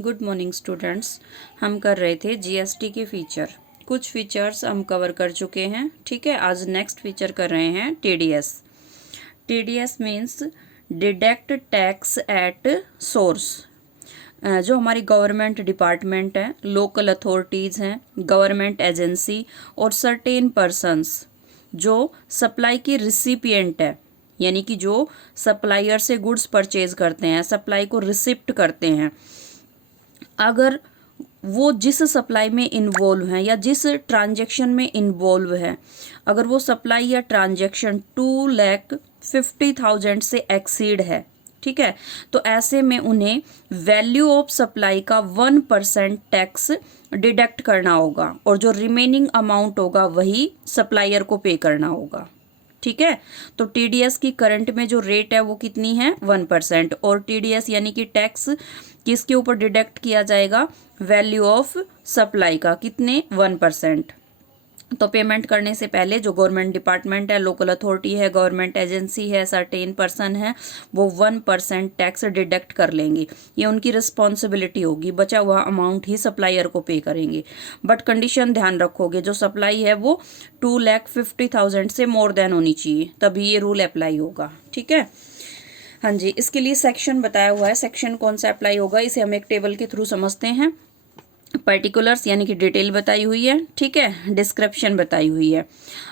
Good morning students. हम कर रहे थे जीएसटी के फीचर। कुछ फीचर्स हम कवर कर चुके हैं। ठीक है, आज नेक्स्ट फीचर कर रहे हैं TDS. TDS means deduct tax at source. जो हमारी गवर्नमेंट डिपार्टमेंट है, लोकल अथॉरिटीज़ हैं, गवर्नमेंट एजेंसी और सर्टेन पर्सन्स जो सप्लाई की रिसिपिएंट है, यानी कि जो सप्लायर से गुड्स परचेज करते हैं, सप्लाई को रिसिप्ट करते हैं, अगर वो जिस सप्लाई में इन्वॉल्व हैं या जिस ट्रांजैक्शन में इन्वॉल्व है, अगर वो सप्लाई या ट्रांजैक्शन 2,50,000 से एक्सीड है, ठीक है, तो ऐसे में उन्हें वैल्यू ऑफ सप्लाई का 1% टैक्स डिडक्ट करना होगा और जो रिमेनिंग अमाउंट होगा वही सप्लायर को पे करना होगा। ठीक है, तो टीडीएस की करंट में जो रेट है वो कितनी है, 1%। और टीडीएस यानी कि टैक्स किसके ऊपर डिडक्ट किया जाएगा, वैल्यू ऑफ सप्लाई का, कितने, 1%। तो पेमेंट करने से पहले जो गवर्नमेंट डिपार्टमेंट है, लोकल अथॉरिटी है, गवर्नमेंट एजेंसी है, सर्टेन पर्सन है, वो 1% टैक्स डिडक्ट कर लेंगे। ये उनकी रिस्पॉन्सिबिलिटी होगी, बचा हुआ अमाउंट ही सप्लायर को पे करेंगे। बट कंडीशन ध्यान रखोगे, जो सप्लाई है वो 2,50,000 से मोर देन होनी चाहिए, तभी ये रूल अप्लाई होगा। ठीक है, हाँ जी, इसके लिए सेक्शन बताया हुआ है। सेक्शन कौन सा अप्लाई होगा, इसे हम एक टेबल के थ्रू समझते हैं। पर्टिकुलर्स यानी कि डिटेल बताई हुई है, ठीक है, डिस्क्रिप्शन बताई हुई है।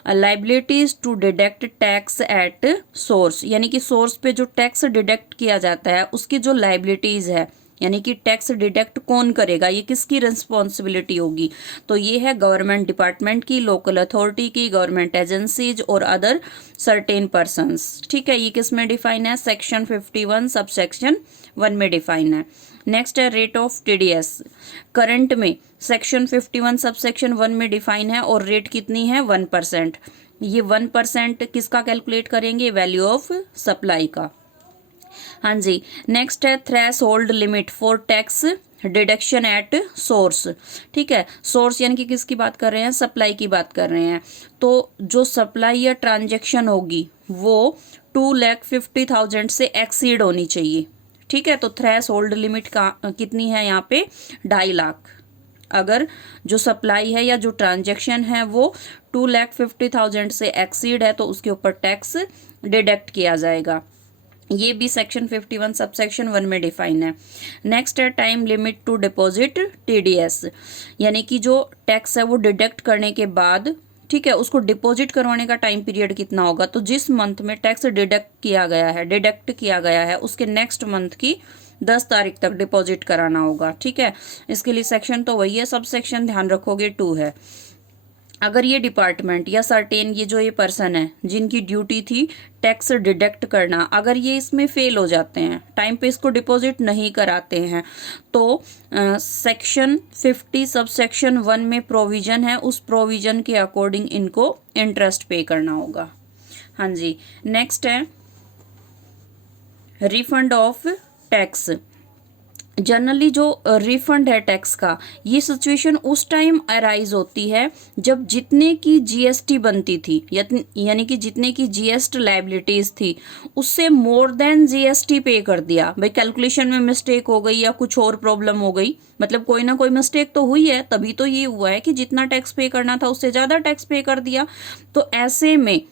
Liabilities to deduct tax at source, यानी कि सोर्स पे जो टैक्स डिडक्ट किया जाता है उसकी जो लाइबिलिटीज है, यानी कि टैक्स डिडक्ट कौन करेगा, ये किसकी रिस्पॉन्सिबिलिटी होगी, तो ये है गवर्नमेंट डिपार्टमेंट की, लोकल अथॉरिटी की, गवर्नमेंट एजेंसीज और अदर सर्टेन पर्सन्स। ठीक है, ये किस में डिफाइन है, सेक्शन 51 सब सेक्शन 1 में डिफाइन है। नेक्स्ट है रेट ऑफ टीडीएस। करंट में सेक्शन 51 सब सेक्शन 1 में डिफाइन है और रेट कितनी है, 1%। ये 1% किसका कैलकुलेट करेंगे, वैल्यू ऑफ सप्लाई का। हाँ जी, नेक्स्ट है threshold limit for tax deduction at source. ठीक है, सोर्स यानी कि किसकी बात कर रहे हैं, सप्लाई की बात कर रहे हैं। तो जो सप्लाई या ट्रांजैक्शन होगी वो 2,50,000 से एक्सीड होनी चाहिए। ठीक है, तो थ्रेश होल्ड लिमिट का कितनी है यहाँ पे, 2.5 लाख। अगर जो सप्लाई है या जो ट्रांजैक्शन है वो 2,50,000 से एक्सीड है तो उसके ऊपर टैक्स डिडक्ट किया जाएगा। ये भी सेक्शन 51 सब सेक्शन 1 में डिफाइन है। नेक्स्ट है time limit to deposit TDS, यानी कि जो टैक्स है वो डिडक्ट करने के बाद, ठीक है, उसको डिपॉजिट करवाने का टाइम पीरियड कितना होगा, तो जिस मंथ में टैक्स डिडक्ट किया गया है उसके नेक्स्ट मंथ की 10 तारीख तक डिपॉजिट कराना होगा। ठीक है, इसके लिए सेक्शन तो वही है, सब सेक्शन ध्यान रखोगे 2 है। अगर ये डिपार्टमेंट या सर्टेन ये जो ये पर्सन है जिनकी ड्यूटी थी टैक्स डिडक्ट करना, अगर ये इसमें फेल हो जाते हैं, टाइम पे इसको डिपॉजिट नहीं कराते हैं, तो सेक्शन 50 सब सेक्शन 1 में प्रोविजन है, उस प्रोविजन के अकॉर्डिंग इनको इंटरेस्ट पे करना होगा। हाँ जी, नेक्स्ट है रिफंड ऑफ टैक्स। जनरली जो रिफंड है टैक्स का, ये सिचुएशन उस टाइम अराइज होती है जब जितने की जीएसटी बनती थी, यानी कि जितने की जीएसटी लाइबिलिटीज थी उससे मोर देन जीएसटी पे कर दिया। भाई कैलकुलेशन में मिस्टेक हो गई या कुछ और प्रॉब्लम हो गई, मतलब कोई ना कोई मिस्टेक तो हुई है, तभी तो ये हुआ है कि जितना टैक्स पे करना था उससे ज़्यादा टैक्स पे कर दिया। तो ऐसे में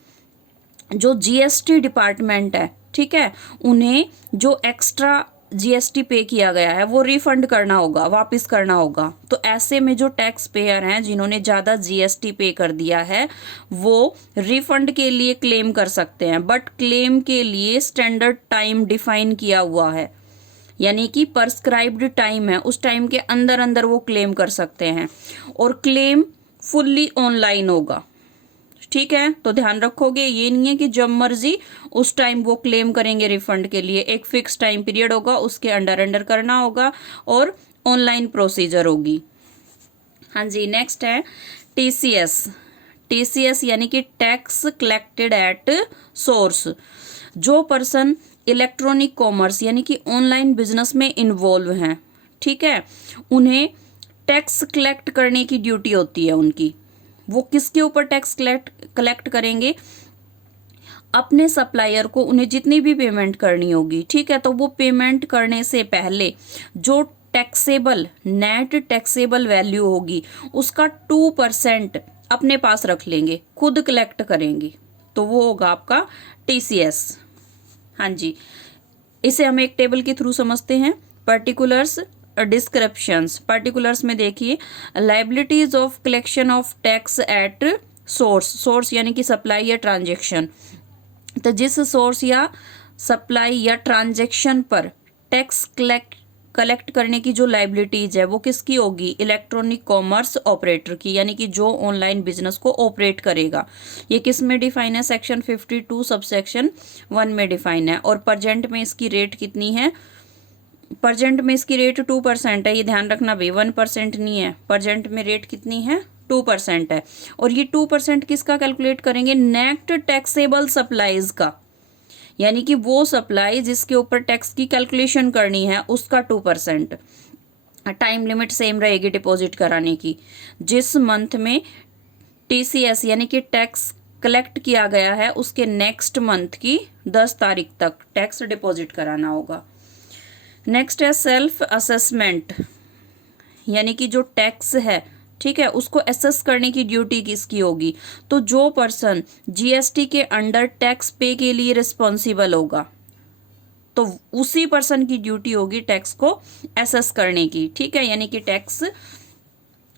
जो जीएसटी डिपार्टमेंट है, ठीक है, उन्हें जो एक्स्ट्रा जीएसटी पे किया गया है वो रिफंड करना होगा, वापस करना होगा। तो ऐसे में जो टैक्स पेयर हैं जिन्होंने ज़्यादा जीएसटी पे कर दिया है वो रिफंड के लिए क्लेम कर सकते हैं, बट क्लेम के लिए स्टैंडर्ड टाइम डिफाइन किया हुआ है, यानी कि प्रिस्क्राइब्ड टाइम है, उस टाइम के अंदर अंदर वो क्लेम कर सकते हैं और क्लेम फुल्ली ऑनलाइन होगा। ठीक है, तो ध्यान रखोगे, ये नहीं है कि जब मर्जी उस टाइम वो क्लेम करेंगे रिफंड के लिए, एक फिक्स टाइम पीरियड होगा, उसके अंडर करना होगा और ऑनलाइन प्रोसीजर होगी। हाँ जी, नेक्स्ट है टीसीएस। टीसीएस यानी कि टैक्स कलेक्टेड एट सोर्स। जो पर्सन इलेक्ट्रॉनिक कॉमर्स यानी कि ऑनलाइन बिजनेस में इन्वॉल्व हैं, ठीक है, उन्हें टैक्स कलेक्ट करने की ड्यूटी होती है उनकी। वो किसके ऊपर टैक्स कलेक्ट करेंगे, अपने सप्लायर को उन्हें जितनी भी पेमेंट करनी होगी, ठीक है, तो वो पेमेंट करने से पहले जो नेट टैक्सेबल वैल्यू होगी उसका 2% अपने पास रख लेंगे, खुद कलेक्ट करेंगे, तो वो होगा आपका TCS। हाँ जी, इसे हम एक टेबल के थ्रू समझते हैं। Particulars, descriptions. पर्टिकुलर्स में देखिए, liabilities of collection of tax at source यानी कि सप्लाई या ट्रांजेक्शन। तो जिस सोर्स या सप्लाई या ट्रांजेक्शन पर टैक्स कलेक्ट करने की जो लाइबिलिटीज है वो किसकी होगी? इलेक्ट्रॉनिक कॉमर्स ऑपरेटर की, यानी कि जो ऑनलाइन बिजनेस को ऑपरेट करेगा। ये किस में डिफाइन है? सेक्शन 52 सबसेक्शन 1 में डिफाइन है। और प्रजेंट में इसकी रेट कितनी है? प्रजेंट में इसकी रेट 2% है, ये ध्यान रखना भाई, 1% नहीं है। प्रजेंट में रेट कितनी है? 2% है। और ये 2% किसका कैलकुलेट करेंगे? नेट टैक्सेबल सप्लाईज का, यानी कि वो सप्लाई जिसके ऊपर टैक्स की कैलकुलेशन करनी है उसका 2%। टाइम लिमिट सेम रहेगी डिपॉजिट कराने की। जिस मंथ में TCS यानी कि टैक्स कलेक्ट किया गया है उसके नेक्स्ट मंथ की 10 तारीख तक टैक्स डिपॉजिट कराना होगा। नेक्स्ट है सेल्फ असेसमेंट, यानी कि जो टैक्स है, ठीक है, उसको एसेस करने की ड्यूटी किसकी होगी? तो जो पर्सन GST के अंडर टैक्स पे के लिए रिस्पॉन्सिबल होगा तो उसी पर्सन की ड्यूटी होगी टैक्स को एसेस करने की, ठीक है, यानी कि टैक्स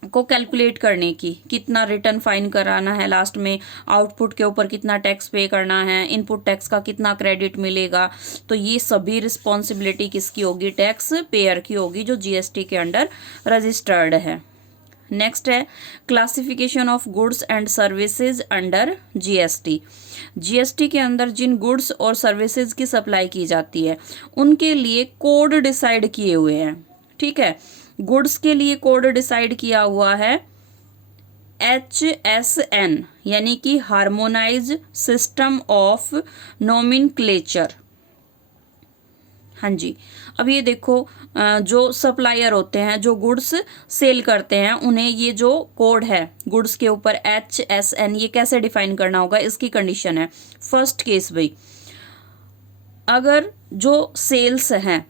को कैलकुलेट करने की, कितना रिटर्न फाइन कराना है, लास्ट में आउटपुट के ऊपर कितना टैक्स पे करना है, इनपुट टैक्स का कितना क्रेडिट मिलेगा। तो ये सभी रिस्पॉन्सिबिलिटी किसकी होगी? टैक्स पेयर की होगी जो GST के अंडर रजिस्टर्ड है। नेक्स्ट है classification of goods and services under GST के अंदर जिन गुड्स और सर्विसेज की सप्लाई की जाती है उनके लिए कोड डिसाइड किए हुए हैं, ठीक है। गुड्स के लिए कोड डिसाइड किया हुआ है HSN, यानी कि हार्मोनाइज सिस्टम ऑफ नोमेनक्लेचर। हाँ जी, अब ये देखो, जो सप्लायर होते हैं जो गुड्स सेल करते हैं उन्हें ये जो कोड है गुड्स के ऊपर HSN, ये कैसे डिफाइन करना होगा? इसकी कंडीशन है फर्स्ट केस भाई, अगर जो सेल्स हैं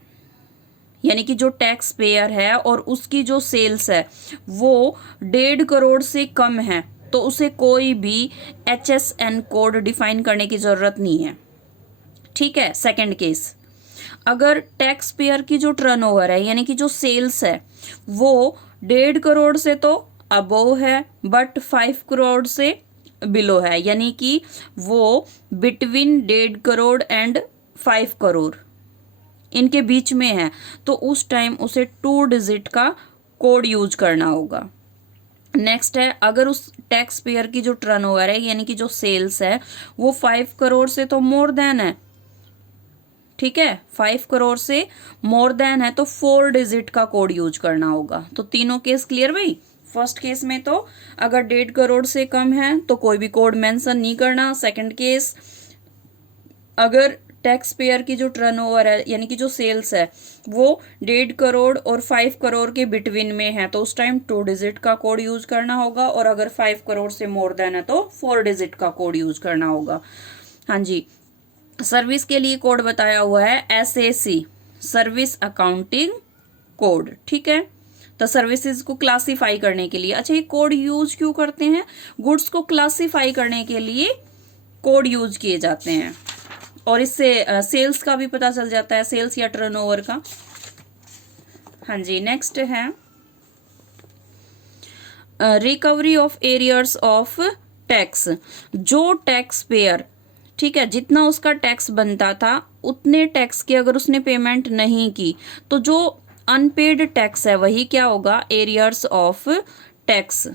यानी कि जो टैक्स पेयर है और उसकी जो सेल्स है वो 1.5 करोड़ से कम है तो उसे कोई भी HSN कोड डिफाइन करने की जरूरत नहीं है, ठीक है। सेकंड केस, अगर टैक्स पेयर की जो टर्नओवर है यानी कि जो सेल्स है वो 1.5 करोड़ से तो अबोव है बट 5 करोड़ से बिलो है, यानी कि वो बिटवीन 1.5 करोड़ एंड 5 करोड़ इनके बीच में है, तो उस टाइम उसे 2 डिजिट का कोड यूज करना होगा। नेक्स्ट है, अगर उस टैक्स पेयर की जो टर्नओवर है यानी कि जो सेल्स है वो 5 करोड़ से तो मोर देन है, ठीक है, 5 करोड़ से मोर देन है तो 4 डिजिट का कोड यूज करना होगा। तो तीनों केस क्लियर भाई। फर्स्ट केस में तो अगर 1.5 करोड़ से कम है तो कोई भी कोड मेंशन नहीं करना। सेकंड केस, अगर टैक्स पेयर की जो टर्नओवर है यानी कि जो सेल्स है वो 1.5 करोड़ और 5 करोड़ के बिटवीन में है तो उस टाइम 2 डिजिट का कोड यूज करना होगा, और अगर 5 करोड़ से मोर देन है तो 4 डिजिट का कोड यूज करना होगा। हाँ जी, सर्विस के लिए कोड बताया हुआ है SAC, सर्विस अकाउंटिंग कोड, ठीक है। तो सर्विसेज को क्लासीफाई करने के लिए, अच्छा ये कोड यूज क्यों करते हैं? गुड्स को क्लासीफाई करने के लिए कोड यूज किए जाते हैं, और इससे सेल्स का भी पता चल जाता है, सेल्स या टर्नओवर का। हाँ जी, नेक्स्ट है recovery of arrears of tax. जो टैक्स पेयर, ठीक है, जितना उसका टैक्स बनता था उतने टैक्स की अगर उसने पेमेंट नहीं की तो जो अनपेड टैक्स है वही क्या होगा? Arrears of tax.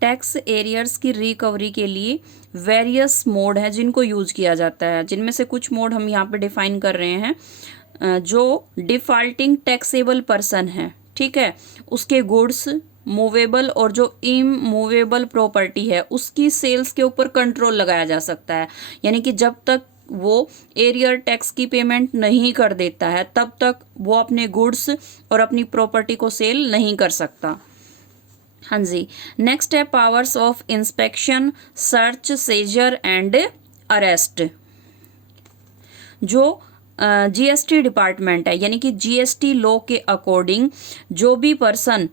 Tax arrears की रिकवरी के लिए वेरियस मोड है जिनको यूज किया जाता है, जिनमें से कुछ मोड हम यहाँ पे डिफाइन कर रहे हैं। जो डिफॉल्टिंग टैक्सेबल पर्सन है, ठीक है, उसके गुड्स, मूवेबल और जो इमूवेबल प्रॉपर्टी है उसकी सेल्स के ऊपर कंट्रोल लगाया जा सकता है, यानी कि जब तक वो एरियर टैक्स की पेमेंट नहीं कर देता है तब तक वो अपने गुड्स और अपनी प्रॉपर्टी को सेल नहीं कर सकता। हाँ जी, नेक्स्ट है powers of inspection, search, seizure and arrest. जो जीएसटी डिपार्टमेंट है, यानी कि जीएसटी लॉ के अकॉर्डिंग जो भी पर्सन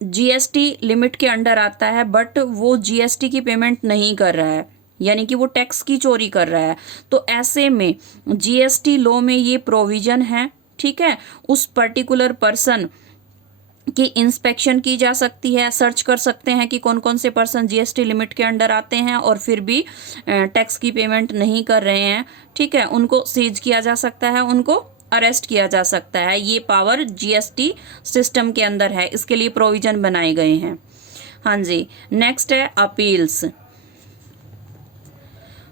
जीएसटी लिमिट के अंडर आता है बट वो जीएसटी की पेमेंट नहीं कर रहा है, यानी कि वो टैक्स की चोरी कर रहा है, तो ऐसे में जीएसटी लॉ में ये प्रोविजन है, ठीक है। उस पर्टिकुलर पर्सन की इंस्पेक्शन की जा सकती है, सर्च कर सकते हैं कि कौन कौन से पर्सन जीएसटी लिमिट के अंडर आते हैं और फिर भी टैक्स की पेमेंट नहीं कर रहे हैं, ठीक है। उनको सीज किया जा सकता है, उनको अरेस्ट किया जा सकता है। ये पावर जीएसटी सिस्टम के अंदर है, इसके लिए प्रोविजन बनाए गए हैं। हाँ जी, नेक्स्ट है अपील्स।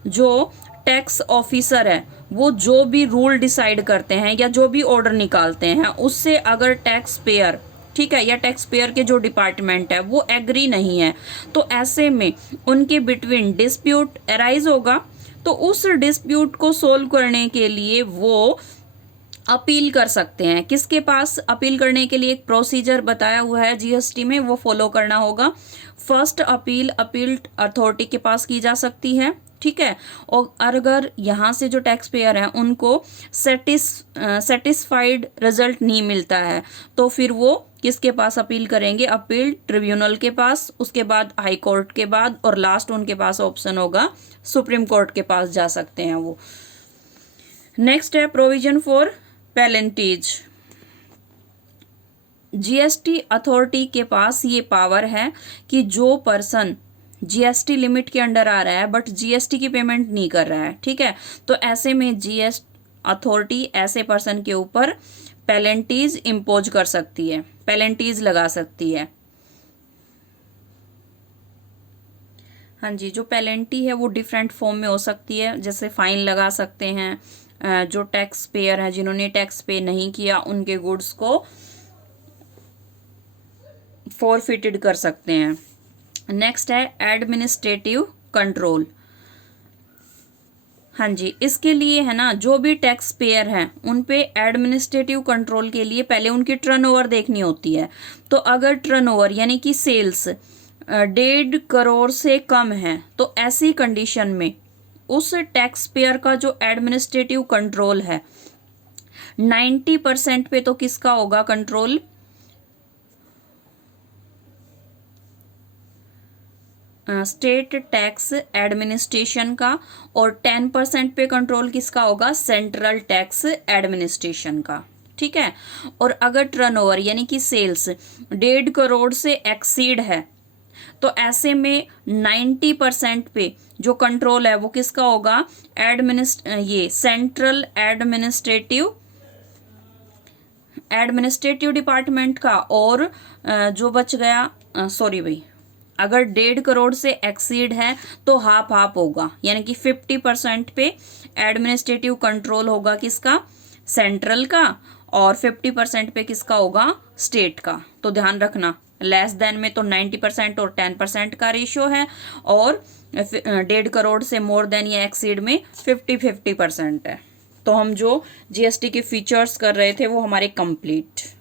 जो टैक्स ऑफिसर है वो जो भी रूल डिसाइड करते हैं या जो भी ऑर्डर निकालते हैं उससे अगर टैक्स पेयर, ठीक है, या टैक्स पेयर के जो डिपार्टमेंट है वो एग्री नहीं है, तो ऐसे में उनके बिटवीन डिस्प्यूट अराइज होगा। तो उस डिस्प्यूट को सोल्व करने के लिए वो अपील कर सकते हैं। किसके पास अपील करने के लिए एक प्रोसीजर बताया हुआ है जीएसटी में, वो फॉलो करना होगा। फर्स्ट अपील अपील अथॉरिटी के पास की जा सकती है, ठीक है। और अगर यहाँ से जो टैक्स पेयर है उनको सेटिस्फाइड रिजल्ट नहीं मिलता है तो फिर वो किसके पास अपील करेंगे? अपील ट्रिब्यूनल के पास, उसके बाद हाई कोर्ट के बाद, और लास्ट उनके पास ऑप्शन होगा सुप्रीम कोर्ट के पास जा सकते हैं वो। नेक्स्ट है provision for penalties. GST authority के पास ये पावर है कि जो पर्सन जीएसटी लिमिट के अंडर आ रहा है बट जीएसटी की पेमेंट नहीं कर रहा है, ठीक है, तो ऐसे में जीएसटी अथॉरिटी ऐसे पर्सन के ऊपर पेनल्टीज इम्पोज कर सकती है, पेनल्टीज लगा सकती है। हाँ जी, जो पेनल्टी है वो डिफरेंट फॉर्म में हो सकती है, जैसे फाइन लगा सकते हैं, जो टैक्स पेयर है जिन्होंने टैक्स पे नहीं किया उनके गुड्स को फॉरफिटेड कर सकते हैं। नेक्स्ट है एडमिनिस्ट्रेटिव कंट्रोल। हाँ जी, इसके लिए है ना, जो भी टैक्स पेयर हैं उन पे एडमिनिस्ट्रेटिव कंट्रोल के लिए पहले उनकी टर्नओवर देखनी होती है। तो अगर टर्नओवर यानी कि सेल्स 1.5 करोड़ से कम है तो ऐसी कंडीशन में उस टैक्स पेयर का जो एडमिनिस्ट्रेटिव कंट्रोल है 90% पे तो किसका होगा कंट्रोल? स्टेट टैक्स एडमिनिस्ट्रेशन का, और 10% पे कंट्रोल किसका होगा? सेंट्रल टैक्स एडमिनिस्ट्रेशन का, ठीक है। और अगर टर्नओवर यानी कि सेल्स 1.5 करोड़ से एक्सीड है तो ऐसे में 90% पे जो कंट्रोल है वो किसका होगा? ये सेंट्रल एडमिनिस्ट्रेटिव डिपार्टमेंट का। और जो बच गया, सॉरी भाई, अगर 1.5 करोड़ से एक्सीड है तो हाफ हाफ होगा, यानी कि 50% पे एडमिनिस्ट्रेटिव कंट्रोल होगा किसका? सेंट्रल का, और 50% पे किसका होगा? स्टेट का। तो ध्यान रखना, लेस देन में तो 90% और 10% का रेशियो है, और 1.5 करोड़ से मोर देन या एक्सीड में 50-50% है। तो हम जो जीएसटी के फीचर्स कर रहे थे वो हमारे कंप्लीट।